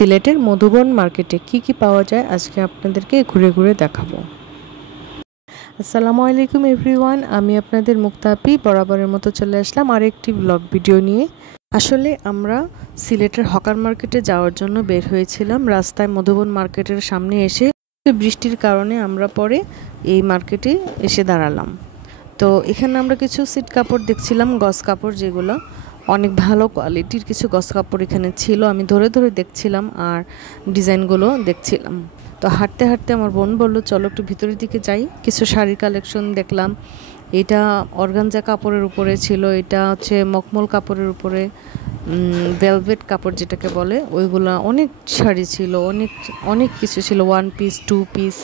সিলেটের মধুবন মার্কেটে কি পাওয়া যায় আজকে আপনাদেরকে ঘুরে ঘুরে দেখাবো। আসসালামু আলাইকুম এভরিওয়ান, আমি আপনাদের মুক্তা আপি বরাবরের মতো চলে আসলাম আরেকটি ব্লগ ভিডিও নিয়ে। আসলে আমরা সিলেটের হকার মার্কেটে যাওয়ার জন্য বের হয়েছিলাম। রাস্তায় মধুবন মার্কেটের সামনে এসে বৃষ্টির কারণে আমরা পরে এই মার্কেটে এসে দাঁড়ালাম। তো এখানে আমরা কিছু সিট কাপড় দেখছিলাম, গস কাপড়, যেগুলো অনেক ভালো কোয়ালিটির কিছু গস কাপড় এখানে ছিল। আমি ধরে ধরে দেখছিলাম আর ডিজাইনগুলো দেখছিলাম। তো হাঁটতে হাঁটতে আমার বোন বলল চলো একটু ভিতরের দিকে যাই। কিছু শাড়ির কালেকশন দেখলাম। এটা অর্গানজা কাপড়ের উপরে ছিল, এটা হচ্ছে মখমল কাপড়ের উপরে, ভেলভেট কাপড় যেটাকে বলে, ওইগুলা অনেক শাড়ি ছিল, অনেক অনেক কিছু ছিল। 1 পিস, 2 পিস,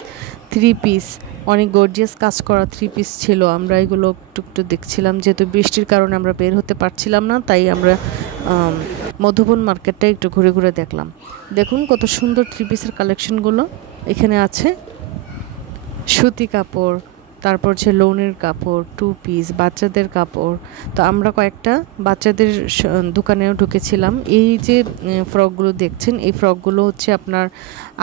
3 পিস, অনেক গর্জিয়াস কাজ করা 3 পিস ছিল। আমরা এগুলো একটু দেখছিলাম, যেহেতু বৃষ্টির কারণে আমরা বের হতে পারছিলাম না, তাই আমরা মধুবন মার্কেটটা একটু ঘুরে ঘুরে দেখলাম। দেখুন কত সুন্দর 3 পিসের কালেকশনগুলো এখানে আছে। সুতি কাপড়, তারপর হচ্ছে লোনের কাপড়, 2 পিস, বাচ্চাদের কাপড়। তো আমরা কয়েকটা বাচ্চাদের দোকানেও ঢুকেছিলাম। এই যে ফ্রকগুলো দেখছেন, এই ফ্রকগুলো হচ্ছে আপনার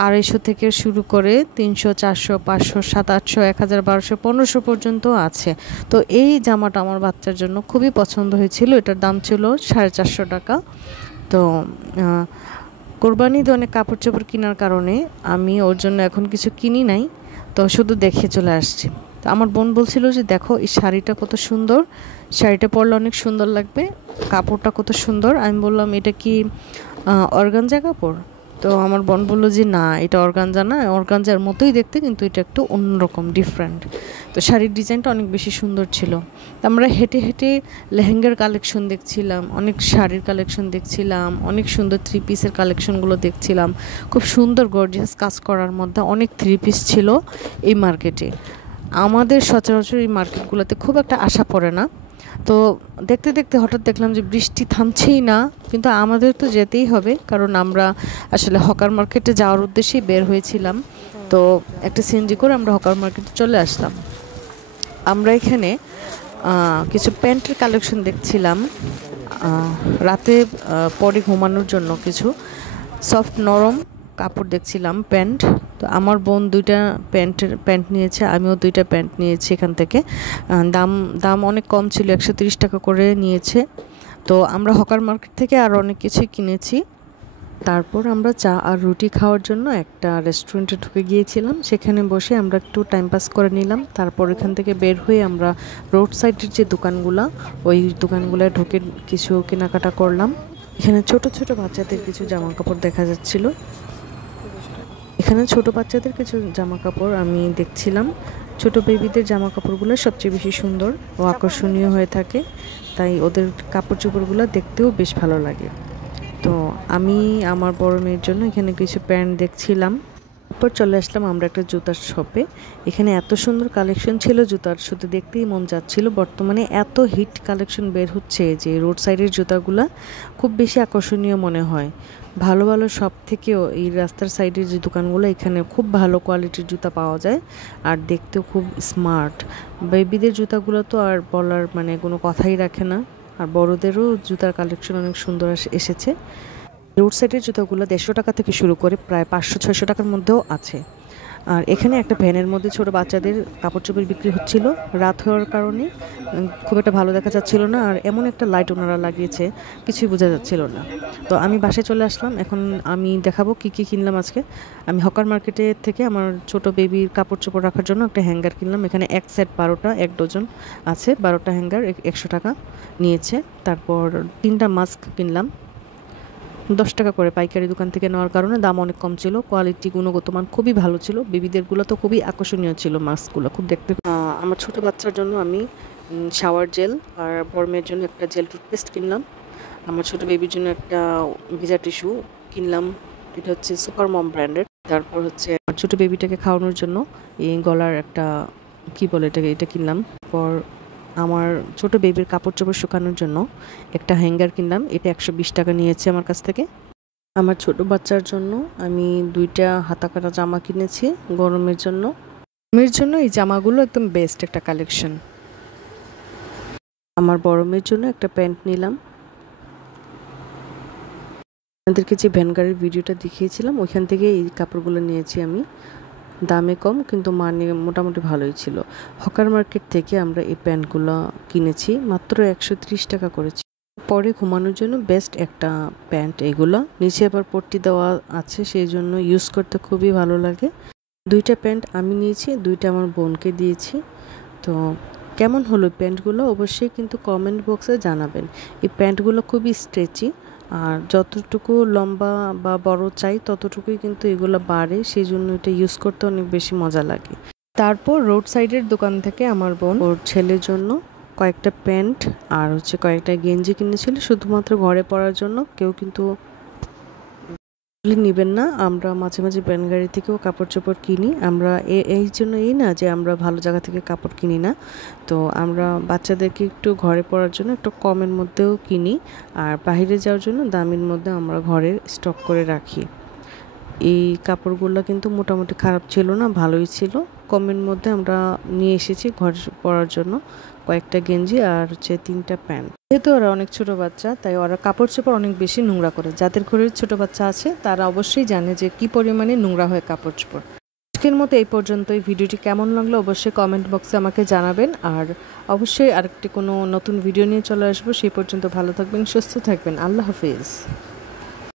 250 থেকে শুরু করে 300, 400, 500, 700, 800, 1000, 1200, 1500 পর্যন্ত আছে। তো এই জামাটা আমার বাচ্চার জন্য খুবই পছন্দ হয়েছিল। এটার দাম ছিল 450 টাকা। তো কোরবানিতে অনেক কাপড় চোপড় কেনার কারণে আমি ওর জন্য এখন কিছু কিনি নাই, তো শুধু দেখে চলে আসছি। তো আমার বোন বলছিল যে দেখো এই শাড়িটা কত সুন্দর, শাড়িটা পরলে অনেক সুন্দর লাগবে, কাপড়টা কত সুন্দর। আমি বললাম এটা কি অর্গানজা কাপড়? তো আমার বোন বললো যে না, এটা অর্গানজা না, অর্গানজার মতোই দেখতে, কিন্তু এটা একটু অন্যরকম, ডিফারেন্ট। তো শাড়ির ডিজাইনটা অনেক বেশি সুন্দর ছিল। তো আমরা হেঁটে হেঁটে লেহেঙ্গার কালেকশন দেখছিলাম, অনেক শাড়ির কালেকশন দেখছিলাম, অনেক সুন্দর 3 পিসের কালেকশনগুলো দেখছিলাম। খুব সুন্দর গর্জিয়াস কাজ করার মধ্যে অনেক 3 পিস ছিল এই মার্কেটে। আমাদের সচরাচর এই মার্কেটগুলোতে খুব একটা আশা পড়ে না। তো দেখতে দেখতে হঠাৎ দেখলাম যে বৃষ্টি থামছেই না, কিন্তু আমাদের তো যেতেই হবে, কারণ আমরা আসলে হকার মার্কেটে যাওয়ার উদ্দেশ্যেই বের হয়েছিলাম। তো একটা সিএনজি করে আমরা হকার মার্কেটে চলে আসলাম। আমরা এখানে কিছু প্যান্টের কালেকশন দেখছিলাম, রাতে পরে ঘুমানোর জন্য কিছু সফট নরম কাপড় দেখছিলাম, প্যান্ট। তো আমার বোন 2টা প্যান্ট নিয়েছে, আমিও 2টা প্যান্ট নিয়েছি এখান থেকে। দাম দাম অনেক কম ছিল, 130 টাকা করে নিয়েছে। তো আমরা হকার মার্কেট থেকে আর অনেক কিছুই কিনেছি। তারপর আমরা চা আর রুটি খাওয়ার জন্য একটা রেস্টুরেন্টে ঢুকে গিয়েছিলাম। সেখানে বসে আমরা একটু টাইম পাস করে নিলাম। তারপর এখান থেকে বের হয়ে আমরা রোড সাইডের যে দোকানগুলো, ওই দোকানগুলোয় ঢুকে কিছু কেনাকাটা করলাম। এখানে ছোট ছোট বাচ্চাদের কিছু জামা কাপড় দেখা যাচ্ছিল। এখানে ছোট বাচ্চাদের কিছু জামা কাপড় আমি দেখছিলাম। ছোট বেবিদের জামা কাপড়গুলো সবচেয়ে বেশি সুন্দর ও আকর্ষণীয় হয়ে থাকে, তাই ওদের কাপড় চোপড়গুলো দেখতেও বেশ ভালো লাগে। তো আমি আমার বড় মেয়ের জন্য এখানে কিছু প্যান্ট দেখছিলাম। তারপর চলে আসলাম আমরা একটা জুতার শপে। এখানে এত সুন্দর কালেকশন ছিল জুতার, শুধু দেখতেই মন যাচ্ছিল। বর্তমানে এত হিট কালেকশন বের হচ্ছে যে রোড সাইডের জুতাগুলা খুব বেশি আকর্ষণীয় মনে হয়। ভালো ভালো শপ থেকেও এই রাস্তার সাইডের যে দোকানগুলো, এখানে খুব ভালো কোয়ালিটির জুতা পাওয়া যায় আর দেখতেও খুব স্মার্ট। বেবিদের জুতাগুলো তো আর বলার মানে কোনো কথাই রাখে না। আর বড়দেরও জুতার কালেকশন অনেক সুন্দর এসেছে। রোড সাইডের জুতাগুলো 150 টাকা থেকে শুরু করে প্রায় 500-600 টাকার মধ্যেও আছে। আর এখানে একটা ভ্যানের মধ্যে ছোট বাচ্চাদের কাপড় চোপড় বিক্রি হচ্ছিল। রাত হওয়ার কারণে খুব একটা ভালো দেখা যাচ্ছিল না, আর এমন একটা লাইট ওনারা লাগিয়েছে কিছুই বোঝা যাচ্ছিল না। তো আমি বাসায় চলে আসলাম। এখন আমি দেখাবো কি কি কিনলাম আজকে। আমি হকার মার্কেটে থেকে আমার ছোট বেবির কাপড় চোপড় রাখার জন্য একটা হ্যাঙ্গার কিনলাম। এখানে এক সেট 12টা, 1 ডজন আছে, 12টা হ্যাঙ্গার 100 টাকা নিয়েছে। তারপর 3টা মাস্ক কিনলাম 10 টাকা করে, পাইকারি দোকান থেকে নেওয়ার কারণে দাম অনেক কম ছিল। কোয়ালিটি, গুণগত মান খুবই ভালো ছিল। বেবিদেরগুলো তো খুবই আকর্ষণীয় ছিল, মাস্কগুলো খুব দেখতে। আমার ছোট বাচ্চার জন্য আমি শাওয়ার জেল, আর বড় মেয়ের জন্য একটা জেল টুথপেস্ট কিনলাম। আমার ছোট বেবির জন্য একটা ভিজা টিস্যু কিনলাম, এটা হচ্ছে সুপার মম ব্র্যান্ডের। তারপর হচ্ছে আমার ছোট বেবিটাকে খাওয়ানোর জন্য এই গলার একটা কি বলে এটাকে, এটা কিনলাম। পর আমার ছোট বেবির কাপড় চোপড় শুকানোর জন্য একটা হ্যাঙ্গার কিনলাম, এটা 120 টাকা নিয়েছে আমার কাছ থেকে। আমার ছোট বাচ্চার জন্য আমি 2টা হাতা কাটা জামা কিনেছি গরমের জন্য। গরমের জন্য এই জামাগুলো একদম বেস্ট একটা কালেকশন। আমার বড় মেয়ের জন্য একটা প্যান্ট নিলাম। আপনাদেরকে যে ভ্যান গাড়ির ভিডিওটা দেখিয়েছিলাম ওইখান থেকে এই কাপড়গুলো নিয়েছি আমি। দামে কম কিন্তু মানে মোটামুটি ভালোই ছিল। হকার মার্কেট থেকে আমরা এই প্যান্টগুলো কিনেছি, মাত্র 130 টাকা করেছি। পরে ঘুমানোর জন্য বেস্ট একটা প্যান্ট এগুলো। নিচে আবার পট্টি দেওয়া আছে, সেই জন্য ইউজ করতে খুবই ভালো লাগে। 2টা প্যান্ট আমি নিয়েছি, 2টা আমার বোনকে দিয়েছি। তো কেমন হলো প্যান্টগুলো অবশ্যই কিন্তু কমেন্ট বক্সে জানাবেন। এই প্যান্টগুলো খুবই স্ট্রেচি, আর যতটুকু লম্বা বা বড় চাই ততটুকুই কিন্তু এগুলো বাড়ে, সেই জন্য এটা ইউজ করতে অনেক বেশি মজা লাগে। তারপর রোড সাইডের দোকান থেকে আমার বোন ওর ছেলের জন্য কয়েকটা প্যান্ট আর কয়েকটা গেঞ্জি কিনেছিল শুধুমাত্র ঘরে পরার জন্য। কেউ কিন্তু নিবেন না, আমরা মাঝে মাঝে ভ্যান গাড়ি থেকেও কাপড় চোপড় কিনি। আমরা এই জন্য না যে আমরা ভালো জায়গা থেকে কাপড় কিনি না, তো আমরা বাচ্চাদেরকে একটু ঘরে পরার জন্য একটু কমের মধ্যেও কিনি, আর বাইরে যাওয়ার জন্য দামের মধ্যে আমরা ঘরে স্টক করে রাখি। এই কাপড়গুলো কিন্তু মোটামুটি খারাপ ছিল না, ভালোই ছিল। কমের মধ্যে আমরা নিয়ে এসেছি ঘরে পরার জন্য কয়েকটা গেঞ্জি আর 3টা প্যান্ট। যেহেতু ওরা অনেক ছোট বাচ্চা, তাই ওরা কাপড় চোপড় অনেক বেশি নোংরা করে। যাদের ঘরের ছোট বাচ্চা আছে তারা অবশ্যই জানে যে কি পরিমাণে নোংরা হয় কাপড় চোপড়। আজকের মতো এই পর্যন্তই। ভিডিওটি কেমন লাগলো অবশ্যই কমেন্ট বক্সে আমাকে জানাবেন, আর অবশ্যই আরেকটি কোনো নতুন ভিডিও নিয়ে চলে আসবো। সেই পর্যন্ত ভালো থাকবেন, সুস্থ থাকবেন। আল্লাহ হাফিজ।